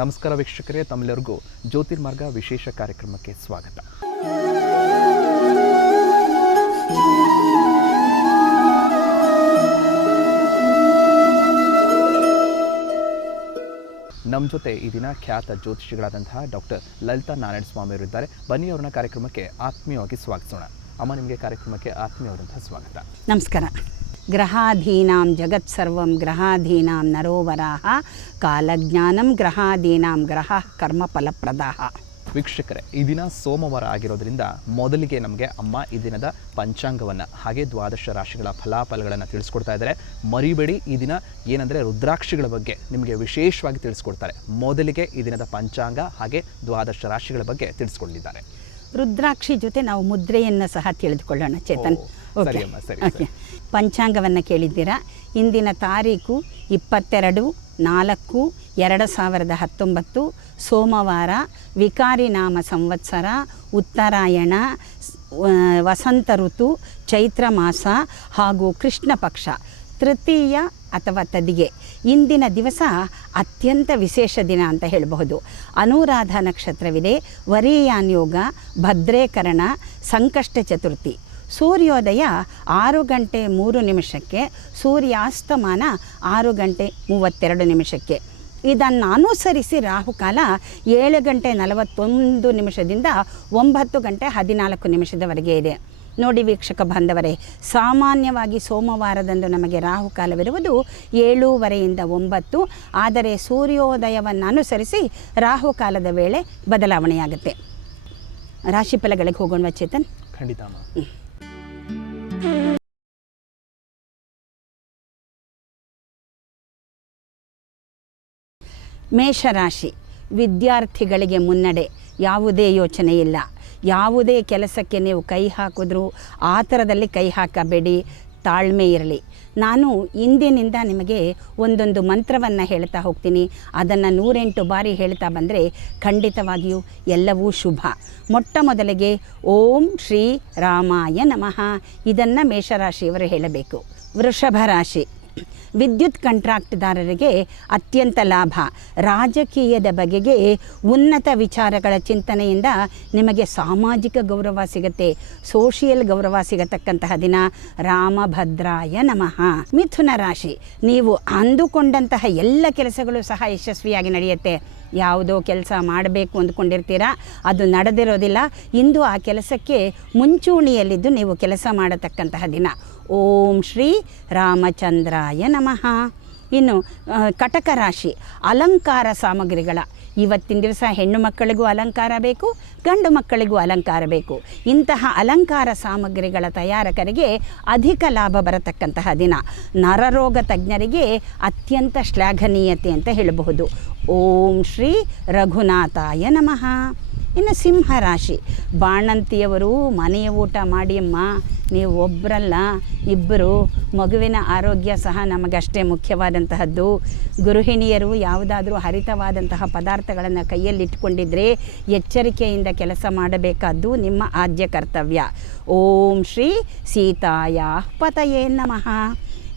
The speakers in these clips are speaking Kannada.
ನಮಸ್ಕಾರ ವೀಕ್ಷಕರೇ, ತಮ್ಮೆಲ್ಲರಿಗೂ ಜ್ಯೋತಿರ್ಮಾರ್ಗ ವಿಶೇಷ ಕಾರ್ಯಕ್ರಮಕ್ಕೆ ಸ್ವಾಗತ. ನಮ್ಮ ಜೊತೆ ಈ ದಿನ ಖ್ಯಾತ ಜ್ಯೋತಿಷಿಗಳಾದಂತಹ ಡಾಕ್ಟರ್ ಲಲಿತಾ ನಾರಾಯಣ ಸ್ವಾಮಿ ಅವರು ಇದ್ದಾರೆ ಬನ್ನಿ ಅವ್ರನ್ನ ಕಾರ್ಯಕ್ರಮಕ್ಕೆ ಆತ್ಮೀಯವಾಗಿ ಸ್ವಾಗತಿಸೋಣ. ಅಮ್ಮ, ನಿಮಗೆ ಕಾರ್ಯಕ್ರಮಕ್ಕೆ ಆತ್ಮೀಯವಾದಂತಹ ಸ್ವಾಗತ. ನಮಸ್ಕಾರ. ಗ್ರಹಾಧೀನಾಂ ಜಗತ್ಸರ್ವಂ ಗ್ರಹಾಧೀನಾಂ ನರೋವರಾಹ ಕಾಲಜ್ಞಾನಂ ಗ್ರಹಾಧೀನಾಂ ಗ್ರಹ ಕರ್ಮ ಫಲಪ್ರದಾಹ ವೀಕ್ಷಕರೇ ಈ ದಿನ ಸೋಮವಾರ ಆಗಿರೋದ್ರಿಂದ ಮೊದಲಿಗೆ ನಮಗೆ ಅಮ್ಮ ಈ ದಿನದ ಪಂಚಾಂಗವನ್ನು ಹಾಗೆ ದ್ವಾದಶ ರಾಶಿಗಳ ಫಲಾಫಲಗಳನ್ನು ತಿಳಿಸ್ಕೊಡ್ತಾ ಇದ್ದಾರೆ. ಮರಿಬೇಡಿ ಈ ದಿನ ಏನಂದರೆ ರುದ್ರಾಕ್ಷಿಗಳ ಬಗ್ಗೆ ನಿಮಗೆ ವಿಶೇಷವಾಗಿ ತಿಳಿಸ್ಕೊಡ್ತಾರೆ. ಮೊದಲಿಗೆ ಈ ದಿನದ ಪಂಚಾಂಗ ಹಾಗೆ ದ್ವಾದಶ ರಾಶಿಗಳ ಬಗ್ಗೆ ತಿಳಿಸ್ಕೊಂಡಿದ್ದಾರೆ. ರುದ್ರಾಕ್ಷಿ ಜೊತೆ ನಾವು ಮುದ್ರೆಯನ್ನು ಸಹ ತಿಳಿದುಕೊಳ್ಳೋಣ ಚೇತನ್. ಓಕೆ. ಸರಿ ಅಮ್ಮ, ಸರಿ, ಪಂಚಾಂಗವನ್ನು ಕೇಳಿದ್ದೀರಾ? ಇಂದಿನ ತಾರೀಕು ಇಪ್ಪತ್ತೆರಡು, ನಾಲ್ಕು, ಎರಡು ಸಾವಿರದ ಹತ್ತೊಂಬತ್ತು, ಸೋಮವಾರ ವಿಕಾರಿ ನಾಮ ಸಂವತ್ಸರ, ಉತ್ತರಾಯಣ ವಸಂತ ಋತು, ಚೈತ್ರ ಮಾಸ ಹಾಗೂ ಕೃಷ್ಣ ಪಕ್ಷ. ತೃತೀಯ ಅಥವಾ ತದಿಗೆ. ಇಂದಿನ ದಿವಸ ಅತ್ಯಂತ ವಿಶೇಷ ದಿನ ಅಂತ ಹೇಳಬಹುದು. ಅನುರಾಧ ನಕ್ಷತ್ರವಿದೆ ವರೀಯಾನ್ ಯೋಗ ಭದ್ರೇಕರಣ, ಸಂಕಷ್ಟ ಚತುರ್ಥಿ. ಸೂರ್ಯೋದಯ ಆರು ಗಂಟೆ ಮೂರು ನಿಮಿಷಕ್ಕೆ ಸೂರ್ಯಾಸ್ತಮಾನ ಆರು ಗಂಟೆ ಮೂವತ್ತೆರಡು ನಿಮಿಷಕ್ಕೆ. ಇದನ್ನು ಅನುಸರಿಸಿ ರಾಹುಕಾಲ ಏಳು ಗಂಟೆ ನಲವತ್ತೊಂದು ನಿಮಿಷದಿಂದ ಒಂಬತ್ತು ಗಂಟೆ ಹದಿನಾಲ್ಕು ನಿಮಿಷದವರೆಗೆ ಇದೆ. ನೋಡಿ ವೀಕ್ಷಕ ಬಾಂಧವರೇ ಸಾಮಾನ್ಯವಾಗಿ ಸೋಮವಾರದಂದು ನಮಗೆ ರಾಹುಕಾಲವಿರುವುದು ಏಳೂವರೆಯಿಂದ ಒಂಬತ್ತು ಆದರೆ ಸೂರ್ಯೋದಯವನ್ನು ಅನುಸರಿಸಿ ರಾಹುಕಾಲದ ವೇಳೆ ಬದಲಾವಣೆಯಾಗುತ್ತೆ. ರಾಶಿ ಫಲಗಳಿಗೆ ಹೋಗೋಣ ಚೇತನ್? ಖಂಡಿತ ಮೇಷರಾಶಿ, ವಿದ್ಯಾರ್ಥಿಗಳಿಗೆ ಮುನ್ನಡೆ, ಯಾವುದೇ ಯೋಚನೆ ಇಲ್ಲ ಯಾವುದೇ ಕೆಲಸಕ್ಕೆ ನೀವು ಕೈ ಹಾಕಿದ್ರೂ, ಆ ಥರದಲ್ಲಿ ಕೈ ಹಾಕಬೇಡಿ, ತಾಳ್ಮೆ ಇರಲಿ. ನಾನು ಇಂದಿನಿಂದ ನಿಮಗೆ ಒಂದೊಂದು ಮಂತ್ರವನ್ನು ಹೇಳ್ತಾ ಹೋಗ್ತೀನಿ. ಅದನ್ನು ನೂರೆಂಟು ಬಾರಿ ಹೇಳ್ತಾ ಬಂದರೆ ಖಂಡಿತವಾಗಿಯೂ ಎಲ್ಲವೂ ಶುಭ. ಮೊಟ್ಟ ಮೊದಲಿಗೆ ಓಂ ಶ್ರೀ ರಾಮಾಯ ನಮಃ. ಇದನ್ನು ಮೇಷರಾಶಿಯವರು ಹೇಳಬೇಕು. ವೃಷಭ ರಾಶಿ ವಿದ್ಯುತ್ ಕಾಂಟ್ರಾಕ್ಟ್ದಾರರಿಗೆ ಅತ್ಯಂತ ಲಾಭ. ರಾಜಕೀಯದ ಬಗೆಗೆ ಉನ್ನತ ವಿಚಾರಗಳ ಚಿಂತನೆಯಿಂದ ನಿಮಗೆ ಸಾಮಾಜಿಕ ಗೌರವ ಸಿಗುತ್ತೆ. ಸೋಷಿಯಲ್ ಗೌರವ ಸಿಗತಕ್ಕಂತಹ ದಿನ. ರಾಮಭದ್ರಾಯ ನಮಃ. ಮಿಥುನ ರಾಶಿ. ನೀವು ಅಂದುಕೊಂಡಂತಹ ಎಲ್ಲ ಕೆಲಸಗಳು ಸಹ ಯಶಸ್ವಿಯಾಗಿ ನಡೆಯುತ್ತೆ. ಯಾವುದೋ ಕೆಲಸ ಮಾಡಬೇಕು ಅಂದ್ಕೊಂಡಿರ್ತೀರಾ? ಅದು ನಡೆದಿರೋದಿಲ್ಲ. ಇಂದು ಆ ಕೆಲಸಕ್ಕೆ ಮುಂಚೂಣಿಯಲ್ಲಿದ್ದು ನೀವು ಕೆಲಸ ಮಾಡತಕ್ಕಂತಹ ದಿನ. ಓಂ ಶ್ರೀ ರಾಮಚಂದ್ರಾಯ ನಮಃ. ಇನ್ನು ಕಟಕ ರಾಶಿ, ಅಲಂಕಾರ ಸಾಮಗ್ರಿಗಳ. ಇವತ್ತಿನ ದಿವಸ ಹೆಣ್ಣು ಮಕ್ಕಳಿಗೂ ಅಲಂಕಾರ ಬೇಕು, ಗಂಡು ಮಕ್ಕಳಿಗೂ ಅಲಂಕಾರ ಬೇಕು. ಇಂತಹ ಅಲಂಕಾರ ಸಾಮಗ್ರಿಗಳ ತಯಾರಕರಿಗೆ ಅಧಿಕ ಲಾಭ ಬರತಕ್ಕಂತಹ ದಿನ. ನರರೋಗ ತಜ್ಞರಿಗೆ ಅತ್ಯಂತ ಶ್ಲಾಘನೀಯತೆ ಅಂತ ಹೇಳಬಹುದು. ಓಂ ಶ್ರೀ ರಘುನಾಥಾಯ ನಮಃ. ಇನ್ನು ಸಿಂಹ ರಾಶಿ. ಬಾಣಂತಿಯವರು ಮನೆಯ ಊಟ ಮಾಡಿಯಮ್ಮ, ನೀವು ಒಬ್ಬರಲ್ಲ ಇಬ್ಬರು ಮಗುವಿನ ಆರೋಗ್ಯ ಸಹ ನಮಗಷ್ಟೇ ಮುಖ್ಯವಾದಂತಹದ್ದು. ಗೃಹಿಣಿಯರು ಯಾವುದಾದರೂ ಹರಿತವಾದಂತಹ ಪದಾರ್ಥಗಳನ್ನು ಕೈಯಲ್ಲಿಟ್ಟುಕೊಂಡಿದ್ರೆ ಎಚ್ಚರಿಕೆಯಿಂದ ಕೆಲಸ ಮಾಡಬೇಕಾದ್ದು ನಿಮ್ಮ ಆದ್ಯ ಕರ್ತವ್ಯ. ಓಂ ಶ್ರೀ ಸೀತಾಯ ಪತಯೇ ನಮಃ.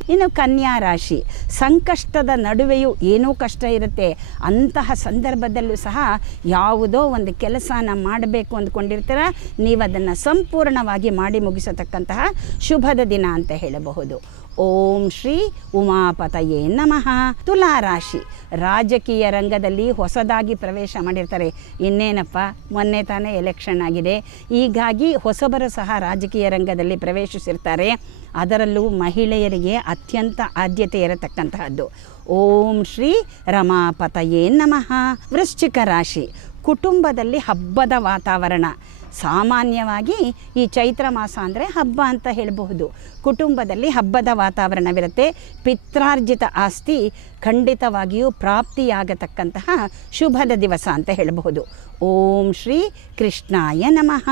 ಇನ್ನು ಕನ್ಯಾ ರಾಶಿ. ಸಂಕಷ್ಟದ ನಡುವೆಯೂ ಏನೋ ಕಷ್ಟ ಇರುತ್ತೆ. ಅಂತಹ ಸಂದರ್ಭದಲ್ಲೂ ಸಹ ಯಾವುದೋ ಒಂದು ಕೆಲಸನ ಮಾಡಬೇಕು ಅಂದ್ಕೊಂಡಿರ್ತೀರ. ನೀವು ಅದನ್ನು ಸಂಪೂರ್ಣವಾಗಿ ಮಾಡಿ ಮುಗಿಸತಕ್ಕಂತಹ ಶುಭದ ದಿನ ಅಂತ ಹೇಳಬಹುದು. ಓಂ ಶ್ರೀ ಉಮಾಪತಯೇ ನಮಃ. ತುಲಾ ರಾಶಿ ರಾಜಕೀಯ ರಂಗದಲ್ಲಿ ಹೊಸದಾಗಿ ಪ್ರವೇಶ ಮಾಡಿರ್ತಾರೆ. ಇನ್ನೇನಪ್ಪ? ಮೊನ್ನೆ ತಾನೇ ಎಲೆಕ್ಷನ್ ಆಗಿದೆ. ಹೀಗಾಗಿ ಹೊಸಬರು ಸಹ ರಾಜಕೀಯ ರಂಗದಲ್ಲಿ ಪ್ರವೇಶಿಸಿರ್ತಾರೆ. ಅದರಲ್ಲೂ ಮಹಿಳೆಯರಿಗೆ ಅತ್ಯಂತ ಆದ್ಯತೆ ಇರತಕ್ಕಂತಹದ್ದು. ಓಂ ಶ್ರೀ ರಮಾಪತಯೇ ನಮಃ. ವೃಶ್ಚಿಕ ರಾಶಿ, ಕುಟುಂಬದಲ್ಲಿ ಹಬ್ಬದ ವಾತಾವರಣ. ಸಾಮಾನ್ಯವಾಗಿ ಈ ಚೈತ್ರ ಮಾಸ ಅಂದರೆ ಹಬ್ಬ ಅಂತ ಹೇಳಬಹುದು. ಕುಟುಂಬದಲ್ಲಿ ಹಬ್ಬದ ವಾತಾವರಣವಿರುತ್ತೆ. ಪಿತ್ರಾರ್ಜಿತ ಆಸ್ತಿ ಖಂಡಿತವಾಗಿಯೂ ಪ್ರಾಪ್ತಿಯಾಗತಕ್ಕಂತಹ ಶುಭದ ದಿವಸ ಅಂತ ಹೇಳಬಹುದು. ಓಂ ಶ್ರೀ ಕೃಷ್ಣಾಯ ನಮಃ.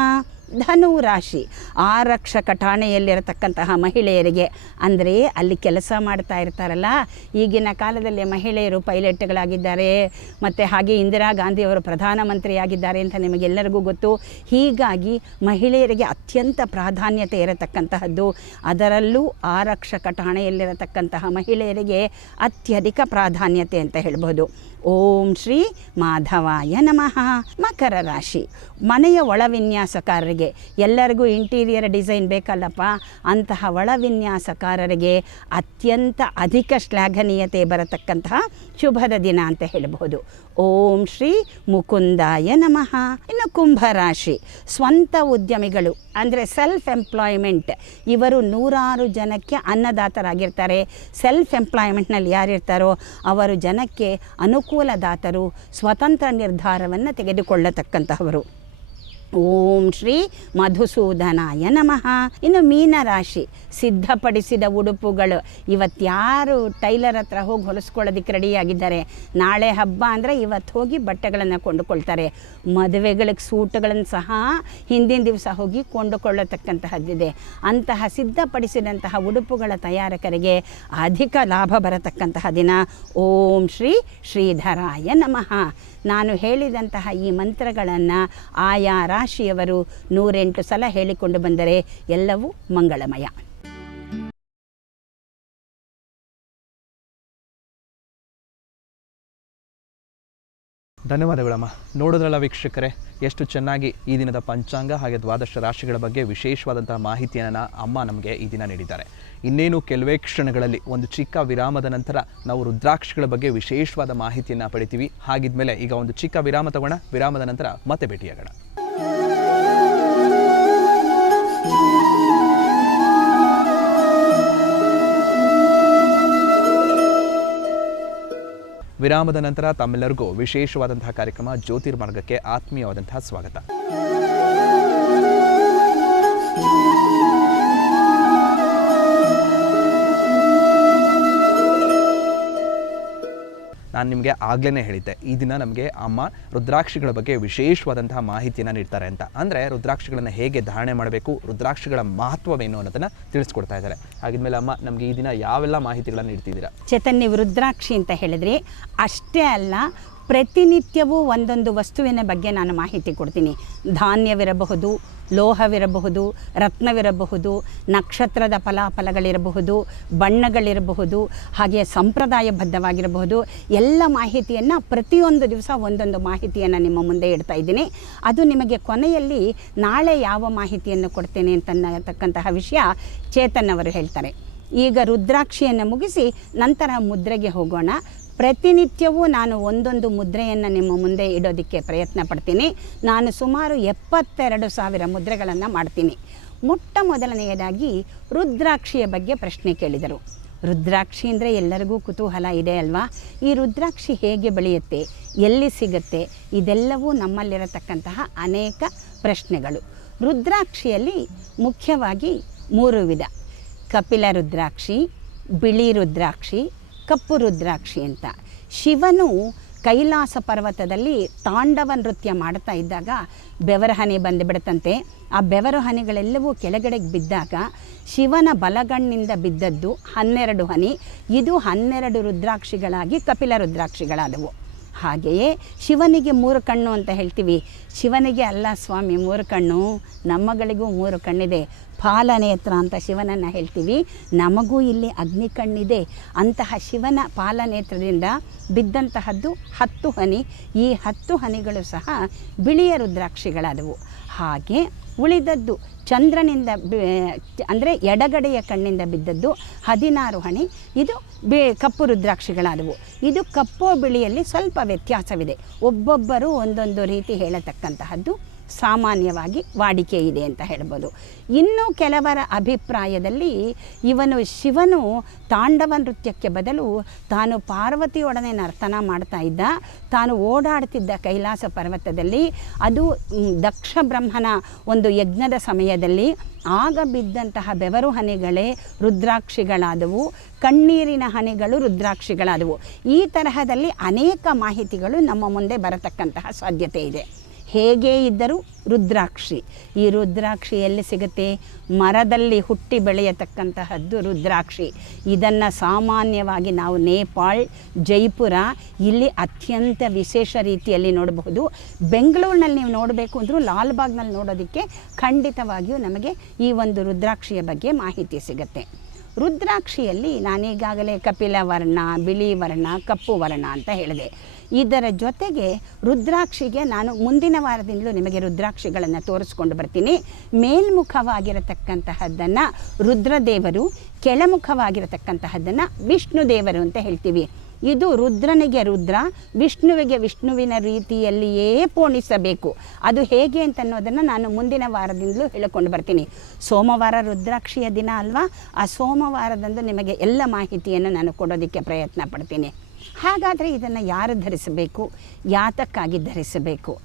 ಧನು ರಾಶಿ ಆರಕ್ಷಕ ಠಾಣೆಯಲ್ಲಿರತಕ್ಕಂತಹ ಮಹಿಳೆಯರಿಗೆ, ಅಂದರೆ ಅಲ್ಲಿ ಕೆಲಸ ಮಾಡ್ತಾ ಇರ್ತಾರಲ್ಲ, ಈಗಿನ ಕಾಲದಲ್ಲಿ ಮಹಿಳೆಯರು ಪೈಲಟ್ಗಳಾಗಿದ್ದಾರೆ, ಮತ್ತು ಹಾಗೆ ಇಂದಿರಾ ಗಾಂಧಿಯವರು ಪ್ರಧಾನಮಂತ್ರಿಯಾಗಿದ್ದಾರೆ ಅಂತ ನಿಮಗೆಲ್ಲರಿಗೂ ಗೊತ್ತು. ಹೀಗಾಗಿ ಮಹಿಳೆಯರಿಗೆ ಅತ್ಯಂತ ಪ್ರಾಧಾನ್ಯತೆ ಇರತಕ್ಕಂತಹದ್ದು, ಅದರಲ್ಲೂ ಆರಕ್ಷಕ ಠಾಣೆಯಲ್ಲಿರತಕ್ಕಂತಹ ಮಹಿಳೆಯರಿಗೆ ಅತ್ಯಧಿಕ ಪ್ರಾಧಾನ್ಯತೆ ಅಂತ ಹೇಳ್ಬೋದು. ಓಂ ಶ್ರೀ ಮಾಧವಾಯ ನಮಃ. ಮಕರ ರಾಶಿ. ಮನೆಯ ಒಳ ವಿನ್ಯಾಸಕಾರರಿಗೆ ಎಲ್ಲರಿಗೂ ಇಂಟೀರಿಯರ್ ಡಿಸೈನ್ ಬೇಕಲ್ಲಪ್ಪ? ಅಂತಹ ಒಳ ವಿನ್ಯಾಸಕಾರರಿಗೆ ಅತ್ಯಂತ ಅಧಿಕ ಶ್ಲಾಘನೀಯತೆ ಬರತಕ್ಕಂತಹ ಶುಭದ ದಿನ ಅಂತ ಹೇಳಬಹುದು. ಓಂ ಶ್ರೀ ಮುಕುಂದಾಯ ನಮಃ. ಇನ್ನು ಕುಂಭರಾಶಿ ಸ್ವಂತ ಉದ್ಯಮಿಗಳು, ಅಂದರೆ ಸೆಲ್ಫ್ ಎಂಪ್ಲಾಯ್ಮೆಂಟ್ ಇವರು ನೂರಾರು ಜನಕ್ಕೆ ಅನ್ನದಾತರಾಗಿರ್ತಾರೆ. ಸೆಲ್ಫ್ ಎಂಪ್ಲಾಯ್ಮೆಂಟ್ನಲ್ಲಿ ಯಾರಿರ್ತಾರೋ, ಅವರು ಜನಕ್ಕೆ ಅನುಕೂಲದಾತರು ಸ್ವತಂತ್ರ ನಿರ್ಧಾರವನ್ನು ತೆಗೆದುಕೊಳ್ಳತಕ್ಕಂತಹವರು. ಓಂ ಶ್ರೀ ಮಧುಸೂದನಾಯ ನಮಃ. ಇನ್ನು ಮೀನರಾಶಿ, ಸಿದ್ಧಪಡಿಸಿದ ಉಡುಪುಗಳು. ಇವತ್ತ್ಯಾರು ಟೈಲರ್ ಹತ್ರ ಹೋಗಿ ಹೊಲಿಸ್ಕೊಳ್ಳೋದಕ್ಕೆ ರೆಡಿಯಾಗಿದ್ದಾರೆ ನಾಳೆ ಹಬ್ಬ ಅಂದರೆ ಇವತ್ತು ಹೋಗಿ ಬಟ್ಟೆಗಳನ್ನು ಕೊಂಡುಕೊಳ್ತಾರೆ. ಮದುವೆಗಳಿಗೆ ಸೂಟ್ಗಳನ್ನು ಸಹ ಹಿಂದಿನ ದಿವಸ ಹೋಗಿ ಕೊಂಡುಕೊಳ್ಳತಕ್ಕಂತಹದ್ದಿದೆ. ಅಂತಹ ಸಿದ್ಧಪಡಿಸಿದಂತಹ ಉಡುಪುಗಳ ತಯಾರಕರಿಗೆ ಅಧಿಕ ಲಾಭ ಬರತಕ್ಕಂತಹ ದಿನ. ಓಂ ಶ್ರೀ ಶ್ರೀಧರಾಯ ನಮಃ. ನಾನು ಹೇಳಿದಂತಹ ಈ ಮಂತ್ರಗಳನ್ನು ಆಯಾ ರಾಶಿಯವರು ನೂರೆಂಟು ಸಲ ಹೇಳಿಕೊಂಡು ಬಂದರೆ ಎಲ್ಲವೂ ಮಂಗಳಮಯ. ಧನ್ಯವಾದಗಳಮ್ಮ. ನೋಡಿದ್ರಲ್ಲ ವೀಕ್ಷಕರೇ, ಎಷ್ಟು ಚೆನ್ನಾಗಿ ಈ ದಿನದ ಪಂಚಾಂಗ ಹಾಗೆ ದ್ವಾದಶ ರಾಶಿಗಳ ಬಗ್ಗೆ ವಿಶೇಷವಾದಂತಹ ಮಾಹಿತಿಯನ್ನು ಅಮ್ಮ ನಮಗೆ ಈ ದಿನ ನೀಡಿದ್ದಾರೆ. ಇನ್ನೇನು ಕೆಲವೇ ಕ್ಷಣಗಳಲ್ಲಿ ಒಂದು ಚಿಕ್ಕ ವಿರಾಮದ ನಂತರ ನಾವು ರುದ್ರಾಕ್ಷಿಗಳ ಬಗ್ಗೆ ವಿಶೇಷವಾದ ಮಾಹಿತಿಯನ್ನು ಪಡಿತೀವಿ. ಹಾಗಿದ್ಮೇಲೆ ಈಗ ಒಂದು ಚಿಕ್ಕ ವಿರಾಮ ತಗೋಣ. ವಿರಾಮದ ನಂತರ ಮತ್ತೆ ಭೇಟಿಯಾಗೋಣ. ವಿರಾಮದ ನಂತರ ತಮ್ಮೆಲ್ಲರಿಗೂ ವಿಶೇಷವಾದಂತಹ ಕಾರ್ಯಕ್ರಮ ಜ್ಯೋತಿರ್ಮಾರ್ಗಕ್ಕೆ ಆತ್ಮೀಯವಾದಂತಹ ಸ್ವಾಗತ. ನಾನು ನಿಮಗೆ ಆಗ್ಲೇ ಹೇಳಿದ್ದೆ. ಈ ದಿನ ನಮಗೆ ಅಮ್ಮ ರುದ್ರಾಕ್ಷಿಗಳ ಬಗ್ಗೆ ವಿಶೇಷವಾದಂತಹ ಮಾಹಿತಿಯನ್ನು ನೀಡ್ತಾರೆ ಅಂತ. ಅಂದರೆ ರುದ್ರಾಕ್ಷಿಗಳನ್ನು ಹೇಗೆ ಧಾರಣೆ ಮಾಡಬೇಕು, ರುದ್ರಾಕ್ಷಿಗಳ ಮಹತ್ವವೇನು ಅನ್ನೋದನ್ನು ತಿಳಿಸ್ಕೊಡ್ತಾ ಇದ್ದಾರೆ. ಹಾಗಿದ್ಮೇಲೆ ಅಮ್ಮ, ನಮಗೆ ಈ ದಿನ ಯಾವೆಲ್ಲ ಮಾಹಿತಿಗಳನ್ನು ನೀಡ್ತಿದ್ದೀರಾ? ಚೈತನ್ಯ ರುದ್ರಾಕ್ಷಿ ಅಂತ ಹೇಳಿದ್ರಿ ಅಷ್ಟೇ ಅಲ್ಲ ಪ್ರತಿನಿತ್ಯವೂ ಒಂದೊಂದು ವಸ್ತುವಿನ ಬಗ್ಗೆ ನಾನು ಮಾಹಿತಿ ಕೊಡ್ತೀನಿ. ಧಾನ್ಯವಿರಬಹುದು, ಲೋಹವಿರಬಹುದು, ರತ್ನವಿರಬಹುದು, ನಕ್ಷತ್ರದ ಫಲಾಫಲಗಳಿರಬಹುದು, ಬಣ್ಣಗಳಿರಬಹುದು, ಹಾಗೆ ಸಂಪ್ರದಾಯಬದ್ಧವಾಗಿರಬಹುದು. ಎಲ್ಲ ಮಾಹಿತಿಯನ್ನು ಪ್ರತಿಯೊಂದು ದಿವಸ ಒಂದೊಂದು ಮಾಹಿತಿಯನ್ನು ನಿಮ್ಮ ಮುಂದೆ ಇಡ್ತಾ ಇದ್ದೀನಿ. ಅದು ನಿಮಗೆ ಕೊನೆಯಲ್ಲಿ ನಾಳೆ ಯಾವ ಮಾಹಿತಿಯನ್ನು ಕೊಡ್ತೇನೆ ಅಂತನ್ನತಕ್ಕಂತಹ ವಿಷಯ ಚೇತನ್ ಅವರು ಹೇಳ್ತಾರೆ. ಈಗ ರುದ್ರಾಕ್ಷಿಯನ್ನು ಮುಗಿಸಿ ನಂತರ ಮುದ್ರೆಗೆ ಹೋಗೋಣ. ಪ್ರತಿನಿತ್ಯವೂ ನಾನು ಒಂದೊಂದು ಮುದ್ರೆಯನ್ನು ನಿಮ್ಮ ಮುಂದೆ ಇಡೋದಕ್ಕೆ ಪ್ರಯತ್ನ ಪಡ್ತೀನಿ. ನಾನು ಸುಮಾರು ಎಪ್ಪತ್ತೆರಡು ಸಾವಿರ ಮುದ್ರೆಗಳನ್ನು ಮಾಡ್ತೀನಿ. ಮೊಟ್ಟ ಮೊದಲನೆಯದಾಗಿ ರುದ್ರಾಕ್ಷಿಯ ಬಗ್ಗೆ ಪ್ರಶ್ನೆ ಕೇಳಿದರು. ರುದ್ರಾಕ್ಷಿ ಅಂದರೆ ಎಲ್ಲರಿಗೂ ಕುತೂಹಲ ಇದೆ ಅಲ್ವಾ? ಈ ರುದ್ರಾಕ್ಷಿ ಹೇಗೆ ಬೆಳೆಯುತ್ತೆ, ಎಲ್ಲಿ ಸಿಗುತ್ತೆ, ಇದೆಲ್ಲವೂ ನಮ್ಮಲ್ಲಿರತಕ್ಕಂತಹ ಅನೇಕ ಪ್ರಶ್ನೆಗಳು. ರುದ್ರಾಕ್ಷಿಯಲ್ಲಿ ಮುಖ್ಯವಾಗಿ ಮೂರು ವಿಧ. ಕಪಿಲ ರುದ್ರಾಕ್ಷಿ, ಬಿಳಿ ರುದ್ರಾಕ್ಷಿ ಕಪ್ಪು ರುದ್ರಾಕ್ಷಿ ಅಂತ. ಶಿವನು ಕೈಲಾಸ ಪರ್ವತದಲ್ಲಿ ತಾಂಡವ ನೃತ್ಯ ಮಾಡ್ತಾ ಇದ್ದಾಗ ಬೆವರ ಹನಿ ಬಂದುಬಿಡುತ್ತಂತೆ. ಆ ಬೆವರು ಹನಿಗಳೆಲ್ಲವೂ ಕೆಳಗಡೆಗೆ ಬಿದ್ದಾಗ ಶಿವನ ಬಲಗಣ್ಣಿಂದ ಬಿದ್ದದ್ದು ಹನ್ನೆರಡು ಹನಿ. ಇದು ಹನ್ನೆರಡು ರುದ್ರಾಕ್ಷಿಗಳಾಗಿ ಕಪಿಲ ರುದ್ರಾಕ್ಷಿಗಳಾದವು. ಹಾಗೆಯೇ ಶಿವನಿಗೆ ಮೂರು ಕಣ್ಣು ಅಂತ ಹೇಳ್ತೀವಿ. ಶಿವನಿಗೆ ಅಲ್ಲ ಸ್ವಾಮಿ, ಮೂರು ಕಣ್ಣು. ನಮ್ಮಗಳಿಗೂ ಮೂರು ಕಣ್ಣಿದೆ. ಪಾಲನೇತ್ರ ಅಂತ ಶಿವನನ್ನು ಹೇಳ್ತೀವಿ. ನಮಗೂ ಇಲ್ಲಿ ಅಗ್ನಿ ಕಣ್ಣಿದೆ. ಅಂತಹ ಶಿವನ ಪಾಲನೇತ್ರದಿಂದ ಬಿದ್ದಂತಹದ್ದು ಹತ್ತು ಹನಿ. ಈ ಹತ್ತು ಹನಿಗಳು ಸಹ ಬಿಳಿಯ ರುದ್ರಾಕ್ಷಿಗಳಾದವು. ಹಾಗೆ ಉಳಿದದ್ದು ಚಂದ್ರನಿಂದ ಅಂದರೆ ಎಡಗಡೆಯ ಕಣ್ಣಿಂದ ಬಿದ್ದದ್ದು ಹದಿನಾರು ಹಣಿ ಇದು ಬಿ, ಕಪ್ಪು ರುದ್ರಾಕ್ಷಿಗಳಾದವು. ಇದು ಕಪ್ಪು ಬಿಳಿಯಲ್ಲಿ ಸ್ವಲ್ಪ ವ್ಯತ್ಯಾಸವಿದೆ. ಒಬ್ಬೊಬ್ಬರು ಒಂದೊಂದು ರೀತಿ ಹೇಳತಕ್ಕಂತಹದ್ದು ಸಾಮಾನ್ಯವಾಗಿ ವಾಡಿಕೆ ಇದೆ ಅಂತ ಹೇಳ್ಬೋದು. ಇನ್ನು ಕೆಲವರ ಅಭಿಪ್ರಾಯದಲ್ಲಿ ಇವನು ಶಿವನು ತಾಂಡವ ನೃತ್ಯಕ್ಕೆ ಬದಲು ತಾನು ಪಾರ್ವತಿಯೊಡನೆ ನರ್ತನ ಮಾಡ್ತಾ ಇದ್ದ, ತಾನು ಓಡಾಡ್ತಿದ್ದ ಕೈಲಾಸ ಪರ್ವತದಲ್ಲಿ, ಅದು ದಕ್ಷ ಬ್ರಹ್ಮನ ಒಂದು ಯಜ್ಞದ ಸಮಯದಲ್ಲಿ ಆಗ ಬಿದ್ದಂತಹ ಬೆವರು ಹನಿಗಳೇ ರುದ್ರಾಕ್ಷಿಗಳಾದವು, ಕಣ್ಣೀರಿನ ಹನಿಗಳು ರುದ್ರಾಕ್ಷಿಗಳಾದವು. ಈ ತರಹದಲ್ಲಿ ಅನೇಕ ಮಾಹಿತಿಗಳು ನಮ್ಮ ಮುಂದೆ ಬರತಕ್ಕಂತಹ ಸಾಧ್ಯತೆ ಇದೆ. ಹೇಗೆ ಇದ್ದರೂ ರುದ್ರಾಕ್ಷಿ. ಈ ರುದ್ರಾಕ್ಷಿ ಎಲ್ಲಿ ಸಿಗುತ್ತೆ ಮರದಲ್ಲಿ ಹುಟ್ಟಿ ಬೆಳೆಯತಕ್ಕಂತಹದ್ದು ರುದ್ರಾಕ್ಷಿ. ಇದನ್ನು ಸಾಮಾನ್ಯವಾಗಿ ನಾವು ನೇಪಾಳ್, ಜೈಪುರ ಇಲ್ಲಿ ಅತ್ಯಂತ ವಿಶೇಷ ರೀತಿಯಲ್ಲಿ ನೋಡಬಹುದು. ಬೆಂಗಳೂರಿನಲ್ಲಿ ನೀವು ನೋಡಬೇಕು ಅಂದರೂ ಲಾಲ್ಬಾಗ್ನಲ್ಲಿ ನೋಡೋದಕ್ಕೆ ಖಂಡಿತವಾಗಿಯೂ ನಮಗೆ ಈ ಒಂದು ರುದ್ರಾಕ್ಷಿಯ ಬಗ್ಗೆ ಮಾಹಿತಿ ಸಿಗುತ್ತೆ. ರುದ್ರಾಕ್ಷಿಯಲ್ಲಿ ನಾನೀಗಾಗಲೇ ಕಪಿಲ ವರ್ಣ ಬಿಳಿ ವರ್ಣ ಕಪ್ಪು ವರ್ಣ ಅಂತ ಹೇಳಿದೆ. ಇದರ ಜೊತೆಗೆ ರುದ್ರಾಕ್ಷಿಗೆ ನಾನು ಮುಂದಿನ ವಾರದಿಂದಲೂ ನಿಮಗೆ ರುದ್ರಾಕ್ಷಿಗಳನ್ನು ತೋರಿಸ್ಕೊಂಡು ಬರ್ತೀನಿ. ಮೇಲ್ಮುಖವಾಗಿರತಕ್ಕಂತಹದ್ದನ್ನು ರುದ್ರದೇವರು, ಕೆಳಮುಖವಾಗಿರತಕ್ಕಂತಹದ್ದನ್ನು ವಿಷ್ಣು ದೇವರು ಅಂತ ಹೇಳ್ತೀವಿ. ಇದು ರುದ್ರನಿಗೆ ರುದ್ರ, ವಿಷ್ಣುವಿಗೆ ವಿಷ್ಣುವಿನ ರೀತಿಯಲ್ಲಿಯೇ ಪೋಣಿಸಬೇಕು. ಅದು ಹೇಗೆ ಅಂತ ಅನ್ನೋದನ್ನು ನಾನು ಮುಂದಿನ ವಾರದಿಂದಲೂ ಹೇಳಿಕೊಂಡು ಬರ್ತೀನಿ. ಸೋಮವಾರ ರುದ್ರಾಕ್ಷಿಯ ದಿನ ಅಲ್ವಾ? ಆ ಸೋಮವಾರದಂದು ನಿಮಗೆ ಎಲ್ಲ ಮಾಹಿತಿಯನ್ನು ನಾನು ಕೊಡೋದಕ್ಕೆ ಪ್ರಯತ್ನ ಪಡ್ತೀನಿ. ಹಾಗಾದರೆ ಇದನ್ನು ಯಾರು ಧರಿಸಬೇಕು? ಯಾತಕ್ಕಾಗಿ ಧರಿಸಬೇಕು?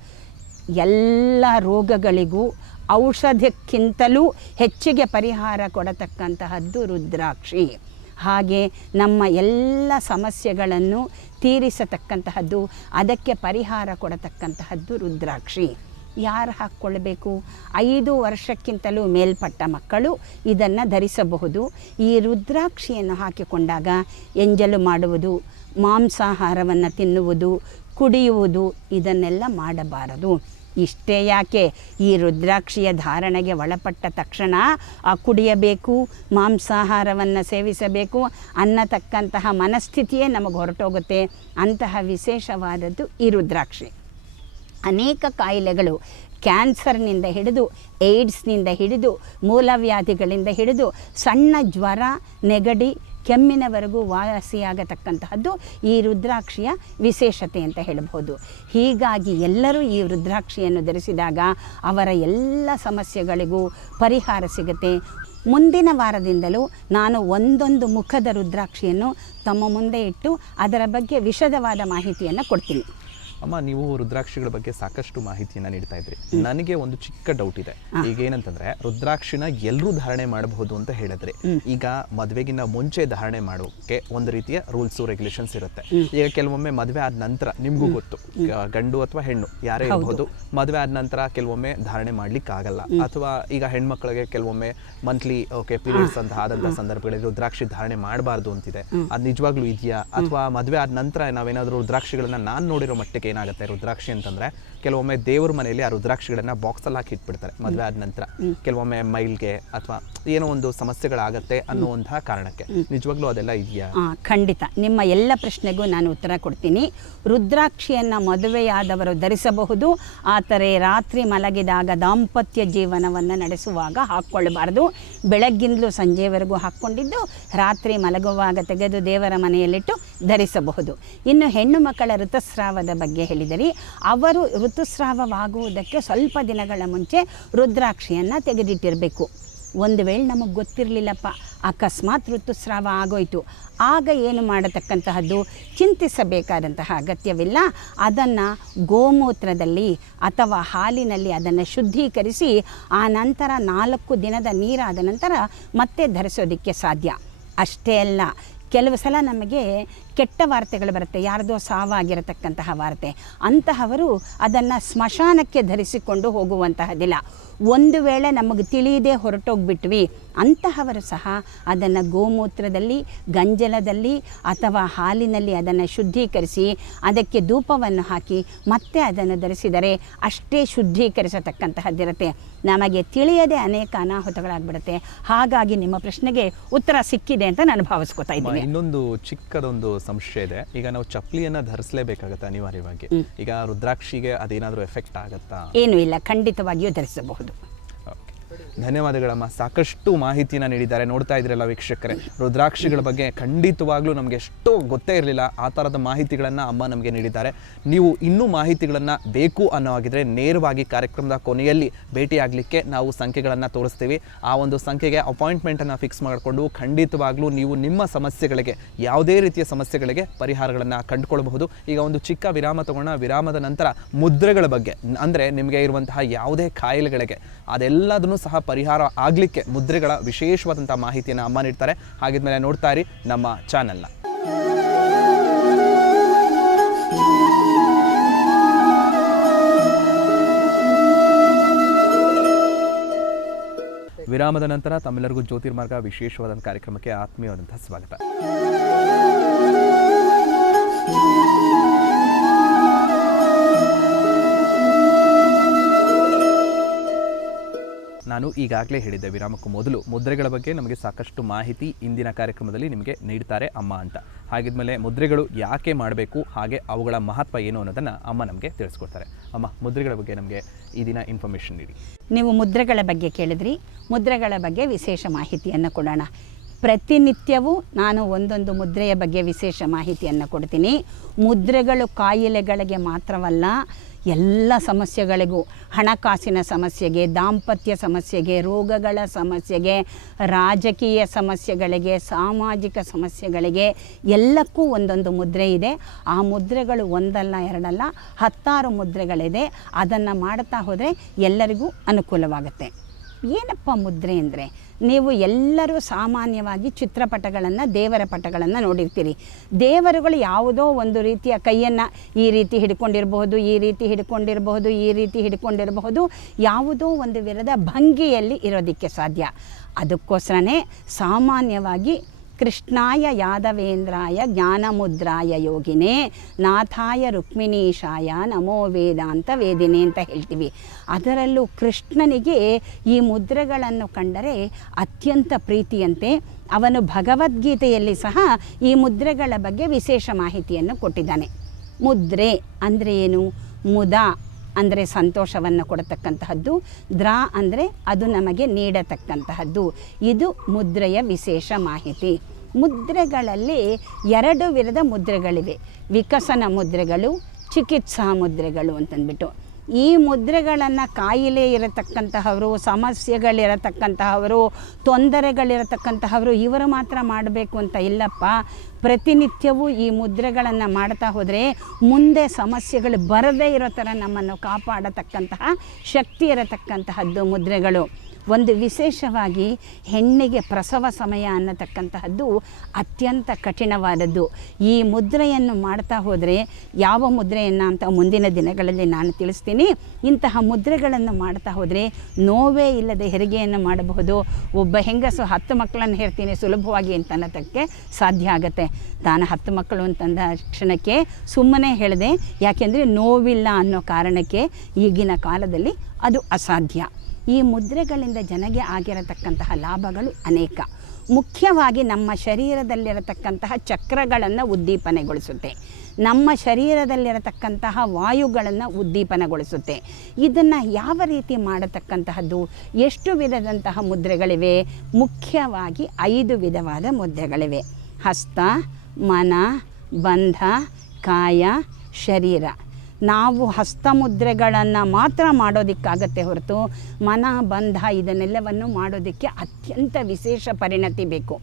ಎಲ್ಲ ರೋಗಗಳಿಗೂ ಔಷಧಕ್ಕಿಂತಲೂ ಹೆಚ್ಚಿಗೆ ಪರಿಹಾರ ಕೊಡತಕ್ಕಂತಹದ್ದು ರುದ್ರಾಕ್ಷಿ. ಹಾಗೆ ನಮ್ಮ ಎಲ್ಲ ಸಮಸ್ಯೆಗಳನ್ನು ತೀರಿಸತಕ್ಕಂತಹದ್ದು, ಅದಕ್ಕೆ ಪರಿಹಾರ ಕೊಡತಕ್ಕಂತಹದ್ದು ರುದ್ರಾಕ್ಷಿ. ಯಾರು ಹಾಕ್ಕೊಳ್ಬೇಕು? ಐದು ವರ್ಷಕ್ಕಿಂತಲೂ ಮೇಲ್ಪಟ್ಟ ಮಕ್ಕಳು ಇದನ್ನು ಧರಿಸಬಹುದು. ಈ ರುದ್ರಾಕ್ಷಿಯನ್ನು ಹಾಕಿಕೊಂಡಾಗ ಎಂಜಲು ಮಾಡುವುದು, ಮಾಂಸಾಹಾರವನ್ನು ತಿನ್ನುವುದು, ಕುಡಿಯುವುದು, ಇದನ್ನೆಲ್ಲ ಮಾಡಬಾರದು. ಇಷ್ಟೇ ಯಾಕೆ? ಈ ರುದ್ರಾಕ್ಷಿಯ ಧಾರಣೆಗೆ ಒಳಪಟ್ಟ ತಕ್ಷಣ ಆ ಕುಡಿಯಬೇಕು, ಮಾಂಸಾಹಾರವನ್ನು ಸೇವಿಸಬೇಕು ಅನ್ನತಕ್ಕಂತಹ ಮನಸ್ಥಿತಿಯೇ ನಮಗೆ ಹೊರಟೋಗುತ್ತೆ. ಅಂತಹ ವಿಶೇಷವಾದದ್ದು ಈ ರುದ್ರಾಕ್ಷಿ. ಅನೇಕ ಕಾಯಿಲೆಗಳು ಕ್ಯಾನ್ಸರ್ನಿಂದ ಹಿಡಿದು, ಏಡ್ಸ್ನಿಂದ ಹಿಡಿದು, ಮೂಲವ್ಯಾಧಿಗಳಿಂದ ಹಿಡಿದು, ಸಣ್ಣ ಜ್ವರ, ನೆಗಡಿ, ಕೆಮ್ಮಿನವರೆಗೂ ವಾಸಿಯಾಗತಕ್ಕಂತಹದ್ದು ಈ ರುದ್ರಾಕ್ಷಿಯ ವಿಶೇಷತೆ ಅಂತ ಹೇಳಬಹುದು. ಹೀಗಾಗಿ ಎಲ್ಲರೂ ಈ ರುದ್ರಾಕ್ಷಿಯನ್ನು ಧರಿಸಿದಾಗ ಅವರ ಎಲ್ಲ ಸಮಸ್ಯೆಗಳಿಗೂ ಪರಿಹಾರ ಸಿಗುತ್ತೆ. ಮುಂದಿನ ವಾರದಿಂದಲೂ ನಾನು ಒಂದೊಂದು ಮುಖದ ರುದ್ರಾಕ್ಷಿಯನ್ನು ತಮ್ಮ ಮುಂದೆ ಇಟ್ಟು ಅದರ ಬಗ್ಗೆ ವಿಶದವಾದ ಮಾಹಿತಿಯನ್ನು ಕೊಡ್ತೀನಿ. ಅಮ್ಮ ನೀವು ರುದ್ರಾಕ್ಷಿಗಳ ಬಗ್ಗೆ ಸಾಕಷ್ಟು ಮಾಹಿತಿಯನ್ನ ನೀಡ್ತಾ ಇದ್ರಿ. ನನಗೆ ಒಂದು ಚಿಕ್ಕ ಡೌಟ್ ಇದೆ. ಈಗ ಏನಂತಂದ್ರೆ ರುದ್ರಾಕ್ಷಿನ ಎಲ್ಲರೂ ಧಾರಣೆ ಮಾಡಬಹುದು ಅಂತ ಹೇಳಿದ್ರಿ. ಈಗ ಮದುವೆಗಿನ ಮುಂಚೆ ಧಾರಣೆ ಮಾಡೋಕೆ ಒಂದು ರೀತಿಯ ರೂಲ್ಸ್ ರೆಗ್ಯುಲೇಷನ್ಸ್ ಇರುತ್ತೆ. ಈಗ ಕೆಲವೊಮ್ಮೆ ಮದುವೆ ಆದ ನಂತರ ನಿಮ್ಗೂ ಗೊತ್ತು. ಗಂಡು ಅಥವಾ ಹೆಣ್ಣು ಯಾರೇ ಇರಬಹುದು ಮದುವೆ ಆದ ನಂತರ ಕೆಲವೊಮ್ಮೆ ಧಾರಣೆ ಮಾಡ್ಲಿಕ್ಕೆ ಆಗಲ್ಲ ಅಥವಾ ಈಗ ಹೆಣ್ಮಕ್ಳಿಗೆ ಕೆಲವೊಮ್ಮೆ ಮಂತ್ಲಿ ಓಕೆ ಪೀರಿಯಡ್ಸ್ ಅಂತ ಆದಂತಹ ಸಂದರ್ಭಗಳಲ್ಲಿ ರುದ್ರಾಕ್ಷಿ ಧಾರಣೆ ಮಾಡಬಾರ್ದು ಅಂತಿದೆ. ಅದು ನಿಜವಾಗ್ಲೂ ಇದೆಯಾ? ಅಥವಾ ಮದುವೆ ಆದ ನಂತರ ನಾವೇನಾದ್ರೂ ರುದ್ರಾಕ್ಷಿಗಳನ್ನ ನಾನು ನೋಡಿರೋ ಮಟ್ಟಿಗೆ ಏನಾಗುತ್ತೆ ರುದ್ರಾಕ್ಷಿ ಅಂತಂದ್ರೆ ಕೆಲವೊಮ್ಮೆ ದೇವ್ರ ಮನೆಯಲ್ಲಿ ಆ ರುದ್ರಾಕ್ಷಿಗಳನ್ನ ಬಾಕ್ಸ್ ಅಲ್ಲಿ ಹಾಕಿ ಇಟ್ಬಿಡ್ತಾರೆ ಮದುವೆ ಆದ ನಂತರ. ಕೆಲವೊಮ್ಮೆ ಮೈಲ್ಗೆ ಅಥವಾ ಏನೋ ಒಂದು ಸಮಸ್ಯೆಗಳಾಗತ್ತೆ ಅನ್ನುವಂತಹ ಕಾರಣಕ್ಕೆ. ನಿಜವಾಗ್ಲೂ ಅದೆಲ್ಲ ಇದೆಯಾ? ಖಂಡಿತ. ನಿಮ್ಮ ಎಲ್ಲ ಪ್ರಶ್ನೆಗೂ ನಾನು ಉತ್ತರ ಕೊಡ್ತೀನಿ. ರುದ್ರಾಕ್ಷಿಯನ್ನ ಮದುವೆಯಾದವರು ಧರಿಸಬಹುದು. ಆತರೆ ರಾತ್ರಿ ಮಲಗಿದಾಗ ದಾಂಪತ್ಯ ಜೀವನವನ್ನು ನಡೆಸುವಾಗ ಹಾಕ್ಕೊಳ್ಬಾರ್ದು. ಬೆಳಗ್ಗಿಂದಲೂ ಸಂಜೆವರೆಗೂ ಹಾಕ್ಕೊಂಡಿದ್ದು ರಾತ್ರಿ ಮಲಗುವಾಗ ತೆಗೆದು ದೇವರ ಮನೆಯಲ್ಲಿಟ್ಟು ಧರಿಸಬಹುದು. ಇನ್ನು ಹೆಣ್ಣು ಮಕ್ಕಳ ಋತುಸ್ರಾವದ ಬಗ್ಗೆ ಹೇಳಿದರೆ ಅವರು ಋತುಸ್ರಾವವಾಗುವುದಕ್ಕೆ ಸ್ವಲ್ಪ ದಿನಗಳ ಮುಂಚೆ ರುದ್ರಾಕ್ಷಿಯನ್ನು ತೆಗೆದಿಟ್ಟಿರಬೇಕು. ಒಂದು ವೇಳೆ ನಮಗೆ ಗೊತ್ತಿರಲಿಲ್ಲಪ್ಪ, ಅಕಸ್ಮಾತ್ ಋತುಸ್ರಾವ ಆಗೋಯ್ತು. ಆಗ ಏನು ಮಾಡತಕ್ಕಂತಹದ್ದು? ಚಿಂತಿಸಬೇಕಾದಂತಹ ಅಗತ್ಯವಿಲ್ಲ. ಅದನ್ನು ಗೋಮೂತ್ರದಲ್ಲಿ ಅಥವಾ ಹಾಲಿನಲ್ಲಿ ಅದನ್ನು ಶುದ್ಧೀಕರಿಸಿ, ಆ ನಂತರ ನಾಲ್ಕು ದಿನದ ನೀರಾದ ನಂತರ ಮತ್ತೆ ಧರಿಸೋದಕ್ಕೆ ಸಾಧ್ಯ. ಅಷ್ಟೇ ಅಲ್ಲ, ಕೆಲವು ಸಲ ನಮಗೆ ಕೆಟ್ಟ ವಾರ್ತೆಗಳು ಬರುತ್ತೆ, ಯಾರದೋ ಸಾವಾಗಿರತಕ್ಕಂತಹ ವಾರ್ತೆ. ಅಂತಹವರು ಅದನ್ನು ಸ್ಮಶಾನಕ್ಕೆ ಧರಿಸಿಕೊಂಡು ಹೋಗುವಂತಹದಿಲ್ಲ ಒಂದು ವೇಳೆ ನಮಗೆ ತಿಳಿಯದೆ ಹೊರಟೋಗ್ಬಿಟ್ವಿ, ಅಂತಹವರು ಸಹ ಅದನ್ನು ಗೋಮೂತ್ರದಲ್ಲಿ, ಗಂಜಲದಲ್ಲಿ ಅಥವಾ ಹಾಲಿನಲ್ಲಿ ಅದನ್ನು ಶುದ್ಧೀಕರಿಸಿ ಅದಕ್ಕೆ ಧೂಪವನ್ನು ಹಾಕಿ ಮತ್ತೆ ಅದನ್ನು ಧರಿಸಿದರೆ ಅಷ್ಟೇ ಶುದ್ಧೀಕರಿಸತಕ್ಕಂತಹದ್ದಿರುತ್ತೆ. ನಮಗೆ ತಿಳಿಯದೆ ಅನೇಕ ಅನಾಹುತಗಳಾಗ್ಬಿಡುತ್ತೆ. ಹಾಗಾಗಿ ನಿಮ್ಮ ಪ್ರಶ್ನೆಗೆ ಉತ್ತರ ಸಿಕ್ಕಿದೆ ಅಂತ ನಾನು ಭಾವಿಸ್ಕೊತಾ ಇದ್ದೀನಿ. ಇನ್ನೊಂದು ಚಿಕ್ಕದೊಂದು ಸಂಶಯ ಇದೆ. ಈಗ ನಾವು ಚಪ್ಪಲಿಯನ್ನ ಧರಿಸಲೇಬೇಕಾಗತ್ತೆ ಅನಿವಾರ್ಯವಾಗಿ. ಈಗ ರುದ್ರಾಕ್ಷಿಗೆ ಅದೇನಾದ್ರೂ ಎಫೆಕ್ಟ್ ಆಗತ್ತಾ? ಏನು ಇಲ್ಲ ಖಂಡಿತವಾಗಿಯೂ ಧರಿಸಬಹುದು. ಧನ್ಯವಾದಗಳಮ್ಮ. ಸಾಕಷ್ಟು ಮಾಹಿತಿನ ನೀಡಿದ್ದಾರೆ. ನೋಡ್ತಾ ಇದ್ರಲ್ಲ ವೀಕ್ಷಕರೇ. ರುದ್ರಾಕ್ಷಿಗಳ ಬಗ್ಗೆ ಖಂಡಿತವಾಗ್ಲೂ ನಮಗೆ ಎಷ್ಟೋ ಗೊತ್ತೇ ಇರಲಿಲ್ಲ. ಆ ಥರದ ಮಾಹಿತಿಗಳನ್ನು ಅಮ್ಮ ನಮಗೆ ನೀಡಿದ್ದಾರೆ. ನೀವು ಇನ್ನೂ ಮಾಹಿತಿಗಳನ್ನು ಬೇಕು ಅನ್ನೋ ಹಾಗಿದ್ರೆ ನೇರವಾಗಿ ಕಾರ್ಯಕ್ರಮದ ಕೊನೆಯಲ್ಲಿ ಭೇಟಿಯಾಗಲಿಕ್ಕೆ ನಾವು ಸಂಖ್ಯೆಗಳನ್ನು ತೋರಿಸ್ತೀವಿ. ಆ ಒಂದು ಸಂಖ್ಯೆಗೆ ಅಪಾಯಿಂಟ್ಮೆಂಟನ್ನು ಫಿಕ್ಸ್ ಮಾಡಿಕೊಂಡು ಖಂಡಿತವಾಗ್ಲೂ ನೀವು ನಿಮ್ಮ ಸಮಸ್ಯೆಗಳಿಗೆ, ಯಾವುದೇ ರೀತಿಯ ಸಮಸ್ಯೆಗಳಿಗೆ ಪರಿಹಾರಗಳನ್ನು ಕಂಡುಕೊಳ್ಳಬಹುದು ಈಗ ಒಂದು ಚಿಕ್ಕ ವಿರಾಮ ತಗೊಂಡ ವಿರಾಮದ ನಂತರ ಮುದ್ರೆಗಳ ಬಗ್ಗೆ ಅಂದರೆ ಅಂದ್ರೆ ನಿಮಗೆ ಇರುವಂತಹ ಯಾವುದೇ ಕಾಯಿಲೆಗಳಿಗೆ, ಅದೆಲ್ಲದನ್ನು ಸಹ ಪರಿಹಾರ ಆಗಲಿಕ್ಕೆ ಮುದ್ರೆಗಳ ವಿಶೇಷವಾದಂಥ ಮಾಹಿತಿಯನ್ನು ಅಮ್ಮ ನೀಡ್ತಾರೆ. ಹಾಗಿದ್ಮೇಲೆ ನೋಡ್ತಾ ಇರಿ ನಮ್ಮ ಚಾನೆಲ್ನ. ವಿರಾಮದ ನಂತರ ತಮ್ಮೆಲ್ಲರಿಗೂ ಜ್ಯೋತಿರ್ಮಾರ್ಗ ವಿಶೇಷವಾದ ಕಾರ್ಯಕ್ರಮಕ್ಕೆ ಆತ್ಮೀಯವಾದಂತಹ ಸ್ವಾಗತ. ನಾನು ಈಗಾಗಲೇ ಹೇಳಿದ್ದೆ ವಿರಾಮಕ್ಕೂ ಮೊದಲು ಮುದ್ರೆಗಳ ಬಗ್ಗೆ ನಮಗೆ ಸಾಕಷ್ಟು ಮಾಹಿತಿ ಇಂದಿನ ಕಾರ್ಯಕ್ರಮದಲ್ಲಿ ನಿಮಗೆ ನೀಡ್ತಾರೆ ಅಮ್ಮ ಅಂತ. ಹಾಗಿದ್ಮೇಲೆ ಮುದ್ರೆಗಳು ಯಾಕೆ ಮಾಡಬೇಕು, ಹಾಗೆ ಅವುಗಳ ಮಹತ್ವ ಏನು ಅನ್ನೋದನ್ನು ಅಮ್ಮ ನಮಗೆ ತಿಳಿಸ್ಕೊಡ್ತಾರೆ. ಅಮ್ಮ, ಮುದ್ರೆಗಳ ಬಗ್ಗೆ ನಮಗೆ ಈ ದಿನ ಇನ್ಫಾರ್ಮೇಷನ್ ನೀಡಿ. ನೀವು ಮುದ್ರೆಗಳ ಬಗ್ಗೆ ಕೇಳಿದ್ರಿ, ಮುದ್ರೆಗಳ ಬಗ್ಗೆ ವಿಶೇಷ ಮಾಹಿತಿಯನ್ನು ಕೊಡೋಣ. ಪ್ರತಿನಿತ್ಯವೂ ನಾನು ಒಂದೊಂದು ಮುದ್ರೆಯ ಬಗ್ಗೆ ವಿಶೇಷ ಮಾಹಿತಿಯನ್ನು ಕೊಡ್ತೀನಿ. ಮುದ್ರೆಗಳು ಕಾಯಿಲೆಗಳಿಗೆ ಮಾತ್ರವಲ್ಲ ಎಲ್ಲ ಸಮಸ್ಯೆಗಳಿಗೂ, ಹಣಕಾಸಿನ ಸಮಸ್ಯೆಗೆ, ದಾಂಪತ್ಯ ಸಮಸ್ಯೆಗೆ, ರೋಗಗಳ ಸಮಸ್ಯೆಗೆ, ರಾಜಕೀಯ ಸಮಸ್ಯೆಗಳಿಗೆ, ಸಾಮಾಜಿಕ ಸಮಸ್ಯೆಗಳಿಗೆ ಎಲ್ಲಕ್ಕೂ ಒಂದೊಂದು ಮುದ್ರೆ ಇದೆ. ಆ ಮುದ್ರೆಗಳು ಒಂದಲ್ಲ, ಎರಡಲ್ಲ, ಹತ್ತಾರು ಮುದ್ರೆಗಳಿದೆ. ಅದನ್ನು ಮಾಡ್ತಾ ಹೋದರೆ ಎಲ್ಲರಿಗೂ ಅನುಕೂಲವಾಗುತ್ತೆ. ಏನಪ್ಪ ಮುದ್ರೆ ಅಂದರೆ ನೀವು ಎಲ್ಲರೂ ಸಾಮಾನ್ಯವಾಗಿ ಚಿತ್ರಪಟಗಳನ್ನು, ದೇವರ ಪಟಗಳನ್ನು ನೋಡಿರ್ತೀರಿ. ದೇವರುಗಳು ಯಾವುದೋ ಒಂದು ರೀತಿಯ ಕೈಯನ್ನು ಈ ರೀತಿ ಹಿಡ್ಕೊಂಡಿರಬಹುದು, ಈ ರೀತಿ ಹಿಡ್ಕೊಂಡಿರಬಹುದು, ಈ ರೀತಿ ಹಿಡ್ಕೊಂಡಿರಬಹುದು, ಯಾವುದೋ ಒಂದು ವಿರದ ಭಂಗಿಯಲ್ಲಿ ಇರೋದಕ್ಕೆ ಸಾಧ್ಯ. ಅದಕ್ಕೋಸ್ಕರನೇ ಸಾಮಾನ್ಯವಾಗಿ ಕೃಷ್ಣಾಯ ಯಾದವೇಂದ್ರಾಯ ಜ್ಞಾನಮುದ್ರಾಯ ಯೋಗಿನೇ, ನಾಥಾಯ ರುಕ್ಮಿಣೀಶಾಯ ನಮೋ ವೇದಾಂತ ವೇದಿನಿ ಅಂತ ಹೇಳ್ತೀವಿ. ಅದರಲ್ಲೂ ಕೃಷ್ಣನಿಗೆ ಈ ಮುದ್ರೆಗಳನ್ನು ಕಂಡರೆ ಅತ್ಯಂತ ಪ್ರೀತಿಯಂತೆ ಅವನು ಭಗವದ್ಗೀತೆಯಲ್ಲಿ ಸಹ ಈ ಮುದ್ರೆಗಳ ಬಗ್ಗೆ ವಿಶೇಷ ಮಾಹಿತಿಯನ್ನು ಕೊಟ್ಟಿದ್ದಾನೆ. ಮುದ್ರೆ ಅಂದರೆ ಏನು? ಮುದ ಅಂದರೆ ಸಂತೋಷವನ್ನು ಕೊಡತಕ್ಕಂತಹದ್ದು. ದ್ರಾ ಅಂದರೆ ಅದು ನಮಗೆ ನೀಡತಕ್ಕಂತಹದ್ದು. ಇದು ಮುದ್ರೆಯ ವಿಶೇಷ ಮಾಹಿತಿ. ಮುದ್ರೆಗಳಲ್ಲಿ ಎರಡು ವಿಧದ ಮುದ್ರೆಗಳಿವೆ. ವಿಕಸನ ಮುದ್ರೆಗಳು, ಚಿಕಿತ್ಸಾ ಮುದ್ರೆಗಳು ಅಂತಂದ್ಬಿಟ್ಟು. ಈ ಮುದ್ರೆಗಳನ್ನು ಕಾಯಿಲೆ ಇರತಕ್ಕಂತಹವರು, ಸಮಸ್ಯೆಗಳಿರತಕ್ಕಂತಹವರು, ತೊಂದರೆಗಳಿರತಕ್ಕಂತಹವರು ಇವರು ಮಾತ್ರ ಮಾಡಬೇಕು ಅಂತ ಇಲ್ಲಪ್ಪ. ಪ್ರತಿನಿತ್ಯವೂ ಈ ಮುದ್ರೆಗಳನ್ನು ಮಾಡ್ತಾ ಹೋದರೆ ಮುಂದೆ ಸಮಸ್ಯೆಗಳು ಬರದೇ ಇರೋ ಥರ ನಮ್ಮನ್ನು ಕಾಪಾಡತಕ್ಕಂತಹ ಶಕ್ತಿ ಇರತಕ್ಕಂತಹದ್ದು ಮುದ್ರೆಗಳು. ಒಂದು ವಿಶೇಷವಾಗಿ ಹೆಣ್ಣಿಗೆ ಪ್ರಸವ ಸಮಯ ಅನ್ನತಕ್ಕಂತಹದ್ದು ಅತ್ಯಂತ ಕಠಿಣವಾದದ್ದು. ಈ ಮುದ್ರೆಯನ್ನು ಮಾಡ್ತಾ ಹೋದರೆ ಯಾವ ಮುದ್ರೆಯನ್ನು ಅಂತ ಮುಂದಿನ ದಿನಗಳಲ್ಲಿ ನಾನು ತಿಳಿಸ್ತೀನಿ. ಇಂತಹ ಮುದ್ರೆಗಳನ್ನು ಮಾಡ್ತಾ ಹೋದರೆ ನೋವೇ ಇಲ್ಲದೆ ಹೆರಿಗೆಯನ್ನು ಮಾಡಬಹುದು. ಒಬ್ಬ ಹೆಂಗಸು ಹತ್ತು ಮಕ್ಕಳನ್ನು ಹೇಳ್ತೀನಿ ಸುಲಭವಾಗಿ ಅಂತ ಅನ್ನೋದಕ್ಕೆ ಸಾಧ್ಯ ಆಗುತ್ತೆ. ತಾನು ಹತ್ತು ಮಕ್ಕಳು ಅಂತಂದ ಕ್ಷಣಕ್ಕೆ ಸುಮ್ಮನೆ ಹೇಳಿದೆ, ಯಾಕೆಂದರೆ ನೋವಿಲ್ಲ ಅನ್ನೋ ಕಾರಣಕ್ಕೆ ಈಗಿನ ಕಾಲದಲ್ಲಿ ಅದು ಅಸಾಧ್ಯ. ಈ ಮುದ್ರೆಗಳಿಂದ ಜನಗೆ ಆಗಿರತಕ್ಕಂತಹ ಲಾಭಗಳು ಅನೇಕ. ಮುಖ್ಯವಾಗಿ ನಮ್ಮ ಶರೀರದಲ್ಲಿರತಕ್ಕಂತಹ ಚಕ್ರಗಳನ್ನು ಉದ್ದೀಪನೆಗೊಳಿಸುತ್ತೆ. ನಮ್ಮ ಶರೀರದಲ್ಲಿರತಕ್ಕಂತಹ ವಾಯುಗಳನ್ನು ಉದ್ದೀಪನಗೊಳಿಸುತ್ತೆ. ಇದನ್ನು ಯಾವ ರೀತಿ ಮಾಡತಕ್ಕಂತಹದ್ದು? ಎಷ್ಟು ವಿಧದಂತಹ ಮುದ್ರೆಗಳಿವೆ? ಮುಖ್ಯವಾಗಿ ಐದು ವಿಧವಾದ ಮುದ್ರೆಗಳಿವೆ. ಹಸ್ತ, ಮನ, ಬಂಧ, ಕಾಯ, ಶರೀರ. ನಾವು ಹಸ್ತಮುದ್ರೆಗಳನ್ನು ಮಾತ್ರ ಮಾಡೋದಕ್ಕಾಗತ್ತೆ ಹೊರತು ಮನ ಬಂಧ ಇದನ್ನೆಲ್ಲವನ್ನು ಮಾಡೋದಕ್ಕೆ ಅತ್ಯಂತ ವಿಶೇಷ ಪರಿಣತಿ ಬೇಕು.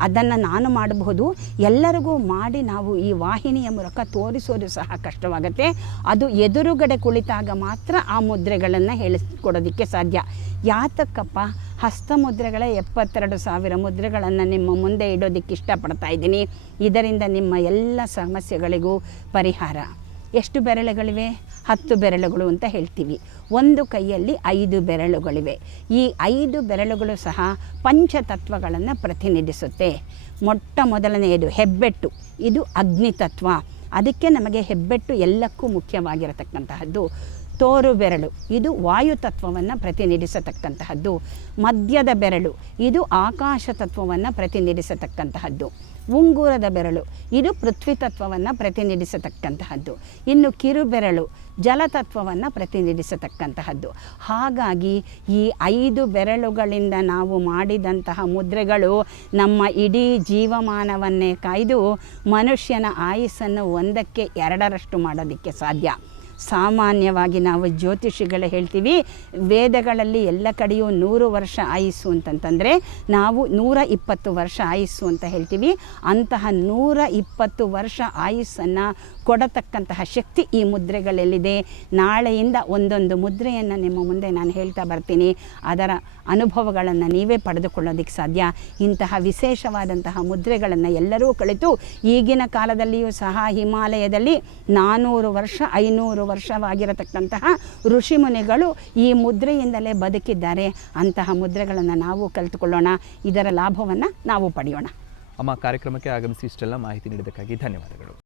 ಅದನ್ನು ನಾನು ಮಾಡಬಹುದು. ಎಲ್ಲರಿಗೂ ಮಾಡಿ ನಾವು ಈ ವಾಹಿನಿಯ ಮೂಲಕ ತೋರಿಸೋದು ಸಹ ಕಷ್ಟವಾಗುತ್ತೆ. ಅದು ಎದುರುಗಡೆ ಕುಳಿತಾಗ ಮಾತ್ರ ಆ ಮುದ್ರೆಗಳನ್ನು ಹೇಳಿಸ್ಕೊಡೋದಕ್ಕೆ ಸಾಧ್ಯ. ಯಾತಕ್ಕಪ್ಪ, ಹಸ್ತಮುದ್ರೆಗಳ ಎಪ್ಪತ್ತೆರಡು ಸಾವಿರ ಮುದ್ರೆಗಳನ್ನು ನಿಮ್ಮ ಮುಂದೆ ಇಡೋದಕ್ಕೆ ಇಷ್ಟಪಡ್ತಾ ಇದ್ದೀನಿ. ಇದರಿಂದ ನಿಮ್ಮ ಎಲ್ಲ ಸಮಸ್ಯೆಗಳಿಗೂ ಪರಿಹಾರ. ಎಷ್ಟು ಬೆರಳುಗಳಿವೆ? ಹತ್ತು ಬೆರಳುಗಳು ಅಂತ ಹೇಳ್ತೀವಿ. ಒಂದು ಕೈಯಲ್ಲಿ ಐದು ಬೆರಳುಗಳಿವೆ. ಈ ಐದು ಬೆರಳುಗಳು ಸಹ ಪಂಚತತ್ವಗಳನ್ನು ಪ್ರತಿನಿಧಿಸುತ್ತೆ. ಮೊಟ್ಟ ಮೊದಲನೆಯದು ಹೆಬ್ಬೆಟ್ಟು. ಇದು ಅಗ್ನಿತತ್ವ. ಅದಕ್ಕೆ ನಮಗೆ ಹೆಬ್ಬೆಟ್ಟು ಎಲ್ಲಕ್ಕೂ ಮುಖ್ಯವಾಗಿರತಕ್ಕಂತಹದ್ದು. ತೋರು ಬೆರಳು. ಇದು ವಾಯುತತ್ವವನ್ನು ಪ್ರತಿನಿಧಿಸತಕ್ಕಂತಹದ್ದು. ಮಧ್ಯದ ಬೆರಳು. ಇದು ಆಕಾಶ ತತ್ವವನ್ನು ಪ್ರತಿನಿಧಿಸತಕ್ಕಂತಹದ್ದು. ಉಂಗುರದ ಬೆರಳು. ಇದು ಪೃಥ್ವಿ ತತ್ವವನ್ನು ಪ್ರತಿನಿಧಿಸತಕ್ಕಂತಹದ್ದು. ಇನ್ನು ಕಿರುಬೆರಳು ಜಲತತ್ವವನ್ನು ಪ್ರತಿನಿಧಿಸತಕ್ಕಂತಹದ್ದು. ಹಾಗಾಗಿ ಈ ಐದು ಬೆರಳುಗಳಿಂದ ನಾವು ಮಾಡಿದಂತಹ ಮುದ್ರೆಗಳು ನಮ್ಮ ಇಡೀ ಜೀವಮಾನವನ್ನೇ ಕಾಯ್ದು ಮನುಷ್ಯನ ಆಯಸ್ಸನ್ನು ಒಂದಕ್ಕೆ ಎರಡರಷ್ಟು ಮಾಡೋದಕ್ಕೆ ಸಾಧ್ಯ. ಸಾಮಾನ್ಯವಾಗಿ ನಾವು ಜ್ಯೋತಿಷಿಗಳು ಹೇಳ್ತೀವಿ. ವೇದಗಳಲ್ಲಿ ಎಲ್ಲ ಕಡೆಯೂ ನೂರು ವರ್ಷ ಆಯಿಸು ಅಂತಂತಂದರೆ ನಾವು ನೂರ ಇಪ್ಪತ್ತು ವರ್ಷ ಆಯಿಸು ಅಂತ ಹೇಳ್ತೀವಿ. ಅಂತಹ ನೂರ ಇಪ್ಪತ್ತು ವರ್ಷ ಆಯುಸ್ಸನ್ನು ಕೊಡತಕ್ಕಂತಹ ಶಕ್ತಿ ಈ ಮುದ್ರೆಗಳಲ್ಲಿದೆ. ನಾಳೆಯಿಂದ ಒಂದೊಂದು ಮುದ್ರೆಯನ್ನು ನಿಮ್ಮ ಮುಂದೆ ನಾನು ಹೇಳ್ತಾ ಬರ್ತೀನಿ. ಅದರ ಅನುಭವಗಳನ್ನು ನೀವೇ ಪಡೆದುಕೊಳ್ಳೋದಕ್ಕೆ ಸಾಧ್ಯ. ಇಂತಹ ವಿಶೇಷವಾದಂತಹ ಮುದ್ರೆಗಳನ್ನು ಎಲ್ಲರೂ ಕಳಿತು ಈಗಿನ ಕಾಲದಲ್ಲಿಯೂ ಸಹ ಹಿಮಾಲಯದಲ್ಲಿ ನಾನ್ನೂರು ವರ್ಷ, ಐನೂರು ವರ್ಷವಾಗಿರತಕ್ಕಂತಹ ಋಷಿಮುನಿಗಳು ಈ ಮುದ್ರೆಯಿಂದಲೇ ಬದುಕಿದ್ದಾರೆ. ಅಂತಹ ಮುದ್ರೆಗಳನ್ನು ನಾವು ಕಲಿತುಕೊಳ್ಳೋಣ. ಇದರ ಲಾಭವನ್ನು ನಾವು ಪಡೆಯೋಣ. ಅಮ್ಮ, ಕಾರ್ಯಕ್ರಮಕ್ಕೆ ಆಗಮಿಸಿ ಇಷ್ಟೆಲ್ಲ ಮಾಹಿತಿ ನೀಡಿದ್ದಕ್ಕಾಗಿ ಧನ್ಯವಾದಗಳು.